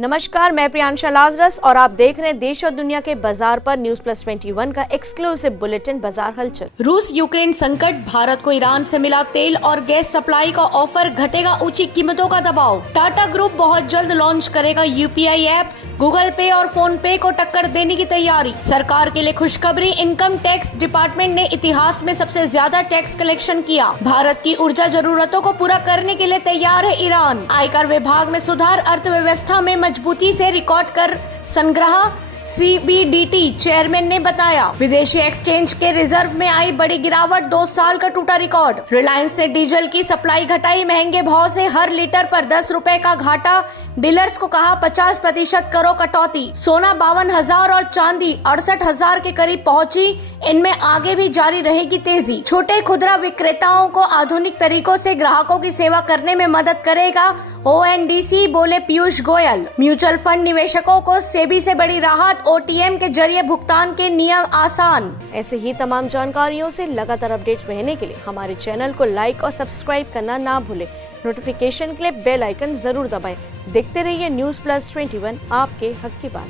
नमस्कार, मैं प्रियांशा लाजरस और आप देख रहे हैं देश और दुनिया के बाजार पर न्यूज प्लस 21 का एक्सक्लूसिव बुलेटिन बाजार हलचल। रूस यूक्रेन संकट, भारत को ईरान से मिला तेल और गैस सप्लाई का ऑफर, घटेगा ऊंची कीमतों का दबाव। टाटा ग्रुप बहुत जल्द लॉन्च करेगा यूपीआई ऐप, गूगल पे और फोन पे को टक्कर देने की तैयारी। सरकार के लिए खुशखबरी, इनकम टैक्स डिपार्टमेंट ने इतिहास में सबसे ज्यादा टैक्स कलेक्शन किया। भारत की ऊर्जा जरूरतों को पूरा करने के लिए तैयार है ईरान। आयकर विभाग में सुधार, अर्थव्यवस्था में मजबूती से रिकॉर्ड कर संग्रह, सीबीडीटी चेयरमैन ने बताया। विदेशी एक्सचेंज के रिजर्व में आई बड़ी गिरावट, 2 साल का टूटा रिकॉर्ड। रिलायंस ने डीजल की सप्लाई घटाई, महंगे भाव से हर लीटर पर 10 रुपए का घाटा। डीलर्स को कहा 50% करो कटौती। सोना 52,000 और चांदी 68,000 के करीब पहुंची। इनमें आगे भी जारी रहेगी तेजी। छोटे खुदरा विक्रेताओं को आधुनिक तरीकों से ग्राहकों की सेवा करने में मदद करेगा ओएनडीसी, बोले पीयूष गोयल। म्यूचुअल फंड निवेशकों को सेबी से बड़ी राहत, ओटीएम के जरिए भुगतान के नियम आसान। ऐसे ही तमाम जानकारियों से लगातार अपडेट्स रहने के लिए हमारे चैनल को लाइक और सब्सक्राइब करना ना भूलें। नोटिफिकेशन के लिए बेल आइकन जरूर दबाएं। देखते रहिए न्यूज प्लस 21, आपके हक की बात।